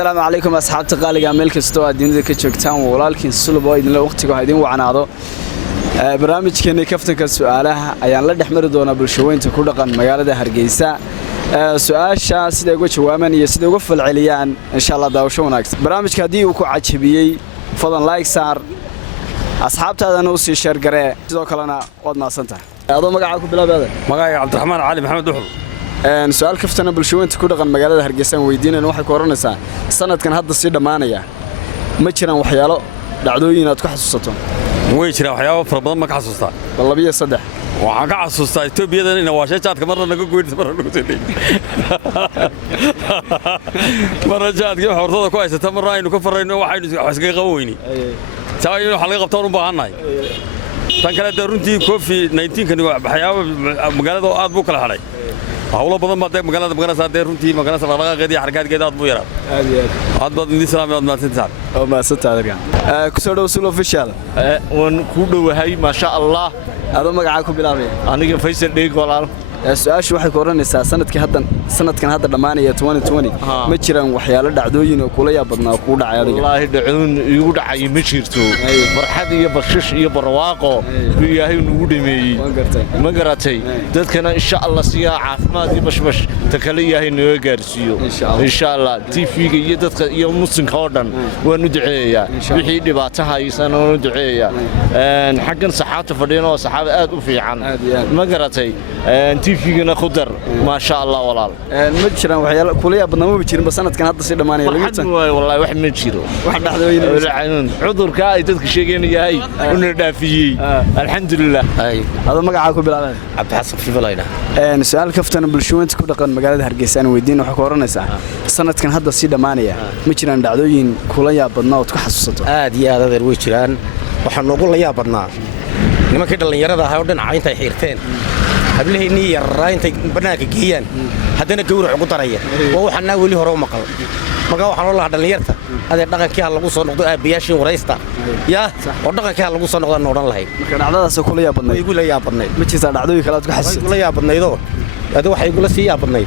السلام عليكم أصحاب تقاليق عمل كستوى الدين ذيك شوكتان ولكن السلوب وايد لو وقتك واحدين وعناده برامج كني كفتك السؤالها أيان لا نحمر دونا بالشوين تكون رقم مقالة هرجيسة سؤال شاس ده يقول شو أماني يصير يقول في العليان إن شاء الله ده وشونك برامج كدي وكو عجبية فضل لايك صار أصحاب هذا نوصي شرقرة ذوك لنا وضنا سنتها هذا مقعدكم بلا هذا مقعد عبد الرحمن علي محمد دحر سؤال كفتنا بالشوين تكون رقم مقالة هرجيسة ويدينا نوح كورنسا سنة كان هذا الصيد دمانية ما تشرن وحياله دعوين أتكح حسوستهم ويشرن وحياله فربنا ما كحسوستا والله بيه صدق وعاك حسوستا تبي هذا إنه واشيات كمرة نقول قوي مرة نقول مرة جات كيف حرصنا كويس تمر إنه كفر إنه واحد حسقي قويني سواء إنه حلقة بتورن بعناي تانكلا درونتي كوفي 19 كانوا بحياة مقالة أرض بكرة حلي هؤلاء بدن ما تك مقالة صار رونتي مقالة صار لقى قدي حركات كده أرض بيرا هذا بدن دي سلام ما تنسى أو ما ستة كان كسر وصلوا في الشارع ونكودو هاي ما شاء الله هذا مقعدكم بلابي أنا كفيسل ديك ولا السؤال شو waxay koranaysaa sanadkan hadda dhamaanaya 2020 ma jiraan waxyaalo dhacdooyin oo kula yaab badnaa ku dhacay adiga wallahi dhacuun igu dhacay ma jirto farxad iyo bashish iyo barwaaqo ilaahay nagu dhameeyay ma garatay dadkana insha Allah siya caafimaad iyo bashbash ta kale ilaahay noo gaarsiiyo insha Allah TV-ga iyo dadka iyo muslimka oo dhan waan u duceeyaa wixii dhibaato haysan oo u duceeyaa xaggan saxaabta fadhiyana oo saxaab aad u fiican ma garatay TV-gana khudar ما شاء الله والله ما جران waxyaalo kula yaab badnaa ma jirin ba sanadkan hadda si dhamaanay lagu tan wallahi wax ma jiro wax dhaxdooyin cudurka ay dadka sheeganayay una dhaafiyay alxamdulillah ay hada magaca ku bilaabay abdi xasan fiilayna su'aal kaftana bulshooyinka ku dhaqan magaalada Hargeysa aan weydiin waxa ku oranaysaa sanadkan hadda si dhamaanaya ma jiraan dhacdooyin kula yaab badnaa oo ku xasuusato aad iyo aad way jiraan waxa noogu la yaab badnaa nimankii dhalinyarada ahaa oo dhinaca intay xiirteen hablaheenii yaraa intay banaanka geeyaan haddana gowrac ugu daraya waa waxana weli hore u maqal marka waxaan la dhalinyarta adee dhaqankii lagu soo noqdo aabiyaashii waraysta yaa oo dhaqankii lagu soo noqdo noodan lahayd marka dhacdadaas kula yaab badnay igu la yaab badnay ma jirtaa dhacdooyin kale aad ku xasuusato igu la yaab badnaydo adoo waxay igu la sii yaab badnay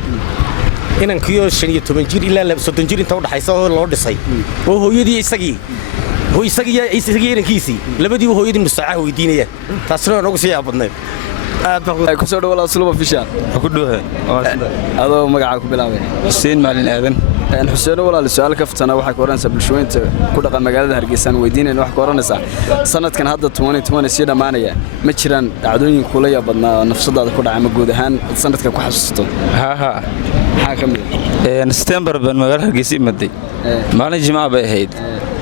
inankiyo 15 jir ilaa 30 jir inta u dhaxaysa oo loo dhisay oo hooyadii isagii inankiisii labadii hooyadii musaaca weydiinaya taasna noogu sii yaab badnay ku soo dhawaad asluub official ku dhawaa adoo magaca ku bilaabay Hussein Maalin Aadan Hussein walaal su'aal kaftana waxa ku oranaysaa bulshooyinka ku dhaqan magaalada Hargeysa weydiinayna waxa ku oranaysaa sanadkan hadda 2020 si dhamaanaya ma jiraan dhacdooyin kula yaab badnaa nafsadaada ku dhacay ma guud ahaan sanadka ku xasuusto ha kamid September ban magaalada Hargeysa imaday maalin Jimcaha bay ahayd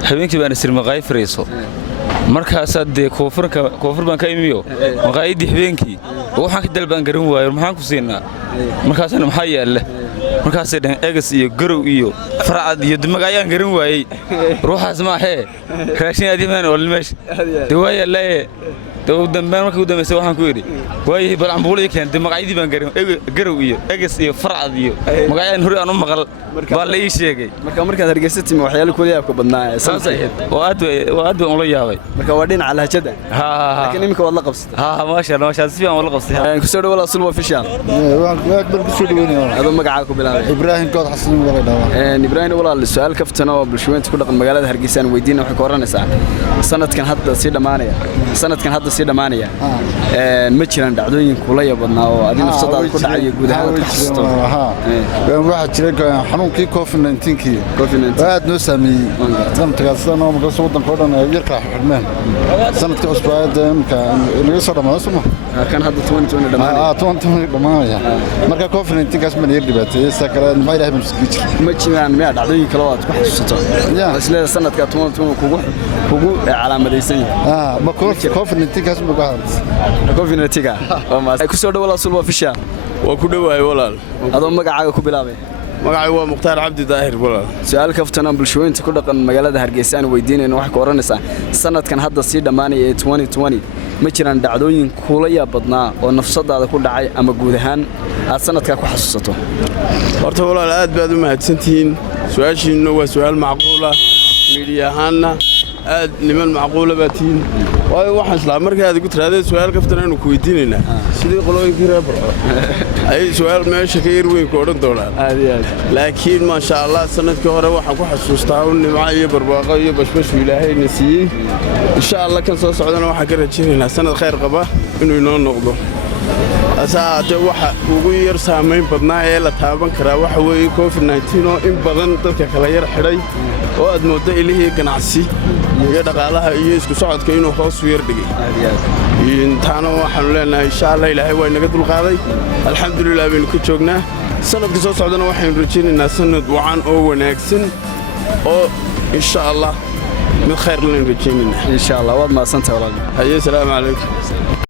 habeenkii baan isir maqaay fariiso markaas aad koofur baan ka imiyo maqaayadii habeenkii waxaan ka dalbaan garan waayo maxaan ku siinaa markaasna maxaa yaala markaas ay dhahan egas iyo garow iyo farcad iyo magayaan garan waayay ruuxaas ma ahee raashin adiimaan oo limeesh dawaaya laa doo dambe markii uu dhameysay waxaan ku yiri waayay bal ambuulay keen magayadii baan garow iyo egas iyo farcad iyo magayaan hore aan u maqal baa la ii sheegay markaad Hargeysatimo waxyaalo kula yaabka badnaa saasay waad ula yaabay marka waa dhinaca lahjada laakiin imika wad la qabsatay ما شاء الله si fiican wala qabsatay ku soo dhawaad asluub official waan ku soo dhaweynaa adoo magaca ku bilaabay Ibrahim Good Xasan wala dhawa Ibrahim walaal su'aal kaftana oo bulshooyinka ku dhaqan magaalada Hargeysa weydiin waxa ku oranaysaa sanadkan hadda si dhamaanaya ma jiraan dhacdooyin kula yaab badnaa oo adina nafsadaada ku dhacay guud ahaan ka xasuusto waxa jira xanuunkii COVID-19 aad noo saameeyay sanadkaasna oo markaas wadanka oo dhan yarka xidhmeen sanadka cusbaada imka laga soo dhamaasmo kan hadda 2020 dhamaanaya 2020 dhamaanaya marka COVID-19 kaas ma yar dhibaatay sakara ma ilaahay masjid ma jiraan ma dhacdooyin kale oo aad ku xasuusto isla sanadka 2020 kugu calaamadeysan yahay ma COVID-19 kaas ma COVID-19 oo ma ku soo dhawaad asluub official waa ku dhawaay walaal adoo magacaaga ku bilaabay magacay waa Muqtaar Cabdi Daahir walaal su'aal kaftana bulshooyinka ku dhaqan magaalada Hargeysa aan weydiinayna waxa ku oranaysaa sanadkan hadda si dhamaanaya 2020 ma jiraan dhacdooyin kula yaab badnaa oo nafsadaada ku dhacay ama guud ahaan aad sanadka ku xasuusato horta walaal aad baad u mahadsantihiin su'aashiina waa su'aal macquul ah meediyahaana aad niman macquula baa tihiin waayo waxaan islaa markii aad igu tiraadeen su'aal kaftan aynu ku weydiinaynaa sidii qolooyinkii reer Burco ay su'aal meesha ka yar weyn ku odhan doonaan laakiin maasha Allah sanadkii hore waxaan ku xasuustaa in nimco iyo barwaaqo iyo bashbash Ilaahayna siiyey insha Allah kan soo socdana waxaan ka rajaynaynaa sanad khayr qaba inuu inoo noqdo asaate waxa ugu yar saameyn badnaa ee la taaban karaa waxa weeye COVID-19 oo in badan dadka kala yar xidhay oo aad moodo ilihii ganacsi iyo dhaqaalaha iyo isku socodka inuu hoos u yar dhigay intaana waxaanu leenahay insha Allah Ilaahay waa inaga dulqaaday alxamdulillah baynu ku joognaa sanadka soo socdana waxaynu rajaynaynaa sanad wacan oo wanaagsan oo insha Allah mid khayr leh rajaynaynaa insha Allah waad maasantahay walaal haye salaamu calaykum